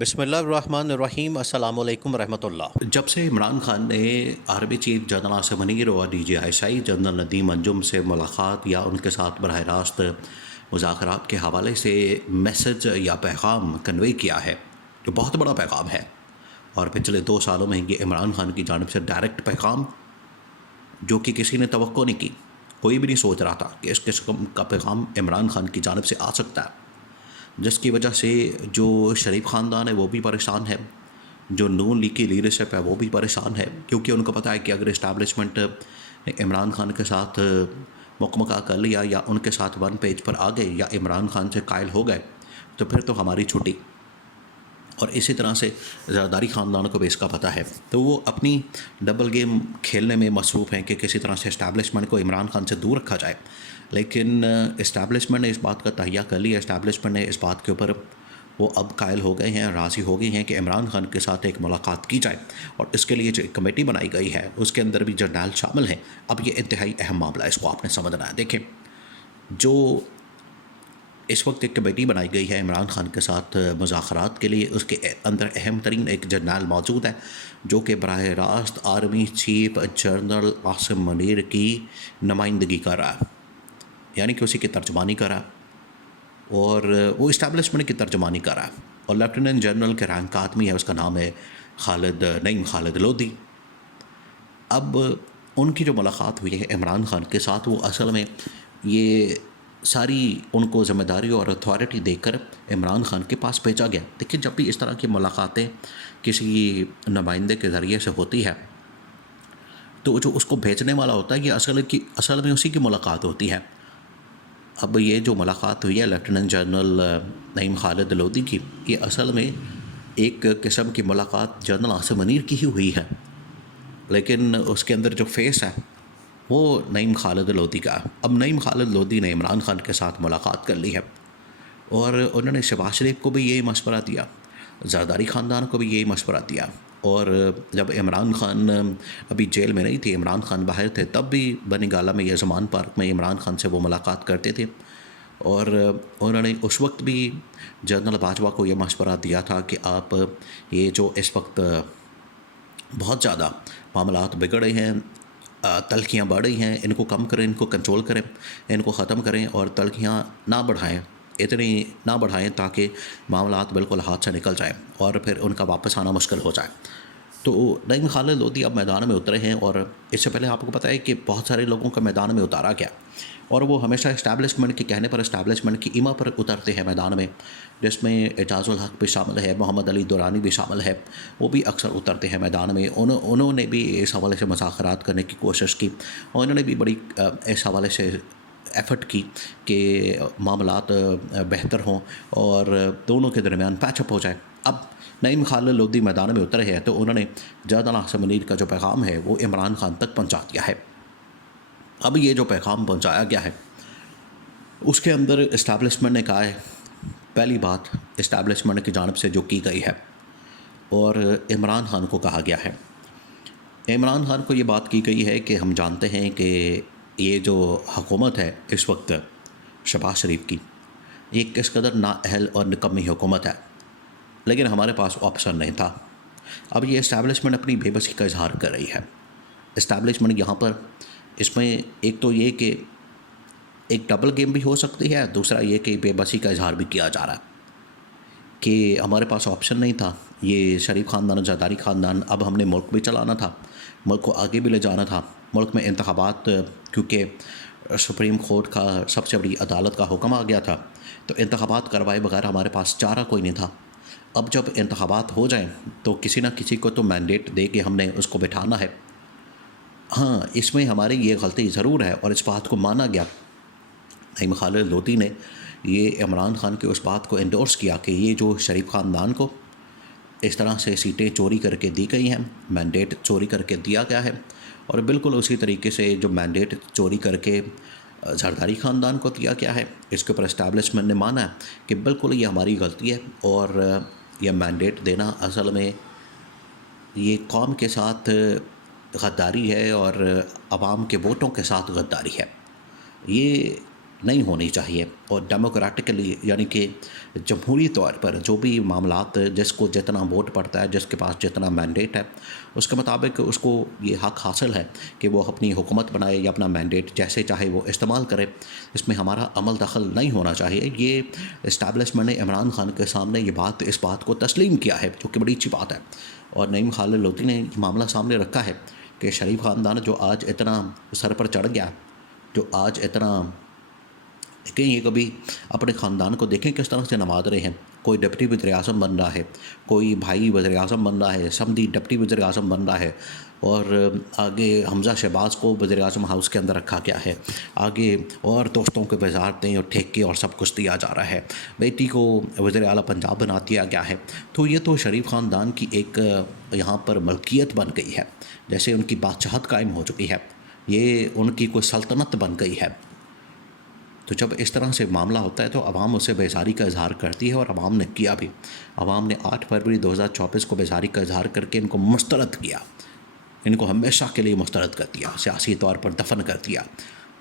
بسم اللہ الرحمن الرحیم۔ السلام علیکم ورحمۃ اللہ۔ جب سے عمران خان نے army chief general Asim Munir اور DGI جنرل ندیم انجم سے ملاقات یا ان کے ساتھ براہ راست مذاکرات کے حوالے سے میسج یا پیغام کنوے کیا ہے، جو بہت بڑا پیغام ہے، اور پچھلے 2 سالوں میں یہ عمران خان کی جانب سے ڈائریکٹ پیغام جو کہ کسی نے توقع نہیں کی، کوئی بھی نہیں سوچ رہا تھا کہ اس قسم کا پیغام عمران خان کی جانب سے آ سکتا ہے، جس کی وجہ سے جو شریف خاندان ہے وہ بھی پریشان ہے، جو نون لیگ کی لیڈرشپ ہے وہ بھی پریشان ہے، کیونکہ ان کو پتہ ہے کہ اگر اسٹیبلشمنٹ نے عمران خان کے ساتھ مکمکا کر لیا یا ان کے ساتھ ون پیج پر آ گئے یا عمران خان سے قائل ہو گئے تو پھر تو ہماری چھٹی۔ اور اسی طرح سے زرداری خاندان کو بھی اس کا پتہ ہے، تو وہ اپنی ڈبل گیم کھیلنے میں مصروف ہیں کہ کسی طرح سے اسٹیبلشمنٹ کو عمران خان سے دور رکھا جائے۔ لیکن اسٹیبلشمنٹ نے اس بات کا تہیہ کر لیا، اسٹیبلشمنٹ نے اس بات کے اوپر وہ اب قائل ہو گئے ہیں، راضی ہو گئے ہیں کہ عمران خان کے ساتھ ایک ملاقات کی جائے، اور اس کے لیے جو ایک کمیٹی بنائی گئی ہے اس کے اندر بھی جرنیل شامل ہیں۔ اب یہ انتہائی اہم معاملہ ہے، اس کو آپ نے سمجھنا ہے۔ دیکھیں، جو اس وقت ایک کمیٹی بنائی گئی ہے عمران خان کے ساتھ مذاکرات کے لیے، اس کے اندر اہم ترین ایک جرنیل موجود ہے جو کہ براہ راست army chief general Asim Munir کی نمائندگی کر رہا ہے، یعنی کہ اسی کی ترجمانی کر رہا ہے، اور وہ اسٹیبلشمنٹ کی ترجمانی کر رہا ہے، اور لیفٹیننٹ جنرل کے رینک کا آدمی ہے، اس کا نام ہے نعیم خالد لودھی۔ اب ان کی جو ملاقات ہوئی ہے عمران خان کے ساتھ، وہ اصل میں یہ ساری ان کو ذمہ داری اور اتھارٹی دے کر عمران خان کے پاس بھیجا گیا۔ دیکھیں، جب بھی اس طرح کی ملاقاتیں کسی نمائندے کے ذریعے سے ہوتی ہے تو جو اس کو بھیجنے والا ہوتا ہے یہ اصل میں اسی کی ملاقات ہوتی ہے۔ اب یہ جو ملاقات ہوئی ہے لیفٹیننٹ جنرل نعیم خالد لودھی کی، یہ اصل میں ایک قسم کی ملاقات جنرل عاصم منیر کی ہی ہوئی ہے، لیکن اس کے اندر جو فیس ہے وہ نعیم خالد لودھی کا ہے۔ اب نعیم خالد لودھی نے عمران خان کے ساتھ ملاقات کر لی ہے، اور انہوں نے شہباز شریف کو بھی یہی مشورہ دیا، زرداری خاندان کو بھی یہی مشورہ دیا، اور جب عمران خان ابھی جیل میں نہیں تھے، عمران خان باہر تھے، تب بھی بنی گالہ میں یا زمان پارک میں عمران خان سے وہ ملاقات کرتے تھے، اور انہوں نے اس وقت بھی جنرل باجوہ کو یہ مشورہ دیا تھا کہ آپ یہ جو اس وقت بہت زیادہ معاملات بگڑ رہے ہیں، تلخیاں بڑھ رہی ہیں، ان کو کم کریں، ان کو کنٹرول کریں، ان کو ختم کریں، اور تلخیاں نہ بڑھائیں، اتنی نہ بڑھائیں تاکہ معاملات بالکل ہاتھ سے نکل جائیں اور پھر ان کا واپس آنا مشکل ہو جائے۔ تو نعیم خالد لودھی اب میدان میں اترے ہیں، اور اس سے پہلے آپ کو پتہ ہے کہ بہت سارے لوگوں کا میدان میں اتارا گیا، اور وہ ہمیشہ اسٹیبلشمنٹ کے کہنے پر، اسٹیبلشمنٹ کی ایما پر اترتے ہیں میدان میں، جس میں اعجاز الحق بھی شامل ہے، محمد علی دورانی بھی شامل ہے، وہ بھی اکثر اترتے ہیں میدان میں۔ انہوں نے بھی اس حوالے سے مذاکرات کرنے کی کوشش کی، اور انہوں نے بھی بڑی اس حوالے سے ایفرٹ کی کہ معاملات بہتر ہوں اور دونوں کے درمیان پیچ اپ ہو جائے۔ اب نعیم خالد لودھی میدان میں اترے ہیں تو انہوں نے جنرل عاصم منیر کا جو پیغام ہے وہ عمران خان تک پہنچا دیا ہے۔ اب یہ جو پیغام پہنچایا گیا ہے اس کے اندر اسٹیبلشمنٹ نے کہا ہے، پہلی بات اسٹیبلشمنٹ کی جانب سے جو کی گئی ہے، اور عمران خان کو کہا گیا ہے، عمران خان کو یہ بات کی گئی ہے کہ ہم جانتے ہیں کہ یہ جو حکومت ہے اس وقت شہباز شریف کی، یہ کس قدر نااہل اور نکمی حکومت ہے، لیکن ہمارے پاس آپشن نہیں تھا۔ اب یہ اسٹیبلشمنٹ اپنی بے بسی کا اظہار کر رہی ہے۔ اسٹیبلشمنٹ یہاں پر اس میں ایک تو یہ کہ ایک ڈبل گیم بھی ہو سکتی ہے، دوسرا یہ کہ بے بسی کا اظہار بھی کیا جا رہا ہے کہ ہمارے پاس آپشن نہیں تھا، یہ شریف خاندان، زرداری خاندان، اب ہم نے ملک بھی چلانا تھا، ملک کو آگے بھی لے جانا تھا، ملک میں انتخابات، کیونکہ سپریم کورٹ کا سب سے بڑی عدالت کا حکم آ گیا تھا، تو انتخابات کروائے بغیر ہمارے پاس چارہ کوئی نہیں تھا۔ اب جب انتخابات ہو جائیں تو کسی نہ کسی کو تو مینڈیٹ دے کے ہم نے اس کو بٹھانا ہے۔ ہاں، اس میں ہماری یہ غلطی ضرور ہے، اور اس بات کو مانا گیا۔ نعیم خالد لودھی نے یہ عمران خان کے اس بات کو انڈورس کیا کہ یہ جو شریف خاندان کو اس طرح سے سیٹیں چوری کر کے دی گئی ہیں، مینڈیٹ چوری کر کے دیا گیا ہے، اور بالکل اسی طریقے سے جو مینڈیٹ چوری کر کے زرداری خاندان کو دیا گیا ہے، اس کے اوپر اسٹیبلشمنٹ نے مانا ہے کہ بالکل یہ ہماری غلطی ہے، اور یہ مینڈیٹ دینا اصل میں یہ قوم کے ساتھ غداری ہے اور عوام کے ووٹوں کے ساتھ غداری ہے۔ یہ نہیں ہونی چاہیے، اور ڈیموکریٹکلی یعنی کہ جمہوری طور پر جو بھی معاملات جس کو جتنا ووٹ پڑتا ہے، جس کے پاس جتنا مینڈیٹ ہے، اس کے مطابق اس کو یہ حق حاصل ہے کہ وہ اپنی حکومت بنائے یا اپنا مینڈیٹ جیسے چاہے وہ استعمال کرے۔ اس میں ہمارا عمل دخل نہیں ہونا چاہیے۔ یہ اسٹیبلشمنٹ نے عمران خان کے سامنے اس بات کو تسلیم کیا ہے، جو کہ بڑی اچھی بات ہے، اور نعیم خالد لودھی نے یہ معاملہ سامنے رکھا ہے کہ شریف خاندان جو آج اتنا سر پر چڑھ گیا، جو آج اتنا کہ یہ کبھی اپنے خاندان کو دیکھیں کس طرح سے نواز رہے ہیں۔ کوئی ڈپٹی وزیر اعظم بن رہا ہے، کوئی بھائی وزیر اعظم بن رہا ہے، سمدھی ڈپٹی وزیر اعظم بن رہا ہے، اور آگے حمزہ شہباز کو وزیر اعظم ہاؤس کے اندر رکھا گیا ہے، آگے اور دوستوں کے وزارتیں اور ٹھیکے اور سب کچھ دیا جا رہا ہے، بیٹی کو وزیر اعلیٰ پنجاب بنا دیا گیا ہے۔ تو یہ تو شریف خاندان کی ایک یہاں پر ملکیت بن گئی ہے، جیسے ان کی بادشاہت قائم ہو چکی ہے، یہ ان کی کوئی سلطنت بن گئی ہے۔ تو جب اس طرح سے معاملہ ہوتا ہے تو عوام اسے بیزاری کا اظہار کرتی ہے، اور عوام نے کیا بھی۔ عوام نے 8 فروری 2024 کو بیزاری کا اظہار کر کے ان کو مسترد کیا، ان کو ہمیشہ کے لیے مسترد کر دیا، سیاسی طور پر دفن کر دیا،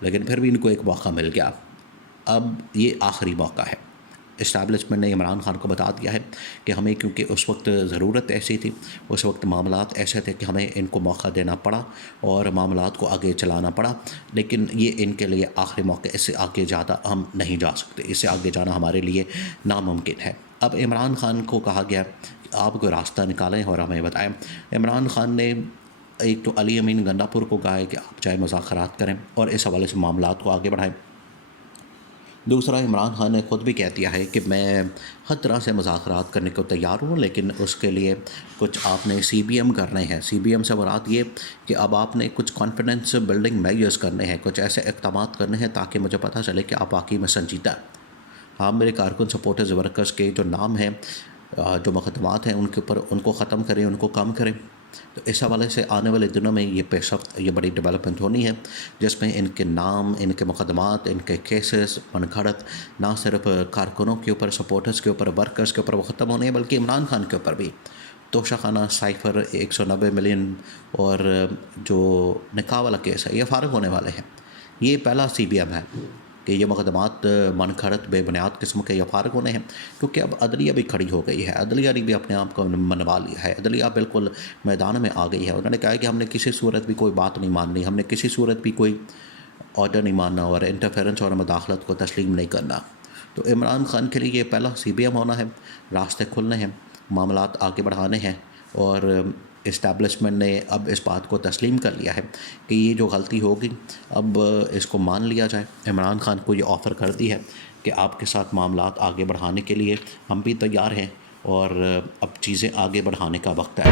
لیکن پھر بھی ان کو ایک موقع مل گیا۔ اب یہ آخری موقع ہے۔ اسٹیبلشمنٹ نے عمران خان کو بتا دیا ہے کہ ہمیں، کیونکہ اس وقت ضرورت ایسی تھی، اس وقت معاملات ایسے تھے کہ ہمیں ان کو موقع دینا پڑا اور معاملات کو آگے چلانا پڑا، لیکن یہ ان کے لیے آخری موقع، اس سے آگے زیادہ ہم نہیں جا سکتے، اس سے آگے جانا ہمارے لیے ناممکن ہے۔ اب عمران خان کو کہا گیا کہ آپ کوئی راستہ نکالیں اور ہمیں بتائیں۔ عمران خان نے ایک تو علی امین گنڈا پور کو کہا ہے کہ آپ چاہے مذاکرات کریں اور اس حوالے سے معاملات کو آگے بڑھائیں۔ دوسرا، عمران خان نے خود بھی کہہ دیا ہے کہ میں ہر طرح سے مذاکرات کرنے کو تیار ہوں، لیکن اس کے لیے کچھ آپ نے سی بی ایم کرنے ہیں۔ سی بی ایم سے مراد یہ کہ اب آپ نے کچھ کانفیڈنس بلڈنگ میجرز کرنے ہیں، کچھ ایسے اقدامات کرنے ہیں تاکہ مجھے پتہ چلے کہ آپ واقعی میں سنجیدہ ہیں۔ آپ میرے کارکن سپورٹرز ورکرز کے جو نام ہیں، جو مقدمات ہیں، ان کے اوپر ان کو ختم کریں، ان کو کم کریں۔ تو اس حوالے سے آنے والے دنوں میں یہ پیش رفت، یہ بڑی ڈیولپمنٹ ہونی ہے، جس میں ان کے نام، ان کے مقدمات، ان کے کیسز منگھڑت نہ صرف کارکنوں کے اوپر، سپورٹرز کے اوپر، ورکرز کے اوپر وہ ختم ہونے ہیں، بلکہ عمران خان کے اوپر بھی۔ توشہ خانہ سائفر 190 ملین اور جو نکاح والا کیس ہے، یہ فارغ ہونے والے ہیں۔ یہ پہلا سی بی ایم ہے کہ یہ مقدمات منگھڑت بے بنیاد قسم کے یہ فارغ ہونے ہیں، کیونکہ اب عدلیہ بھی کھڑی ہو گئی ہے، عدلیہ نے بھی اپنے آپ کو منوا لیا ہے، عدلیہ بالکل میدان میں آ گئی ہے۔ انہوں نے کہا ہے کہ ہم نے کسی صورت بھی کوئی بات نہیں ماننی، ہم نے کسی صورت بھی کوئی آرڈر نہیں ماننا اور انٹرفیرنس اور مداخلت کو تسلیم نہیں کرنا۔ تو عمران خان کے لیے یہ پہلا سی بی ایم ہونا ہے، راستے کھلنے ہیں، معاملات آگے بڑھانے ہیں، اور اسٹیبلشمنٹ نے اب اس بات کو تسلیم کر لیا ہے کہ یہ جو غلطی ہوگی اب اس کو مان لیا جائے۔ عمران خان کو یہ آفر کر دی ہے کہ آپ کے ساتھ معاملات آگے بڑھانے کے لیے ہم بھی تیار ہیں، اور اب چیزیں آگے بڑھانے کا وقت ہے۔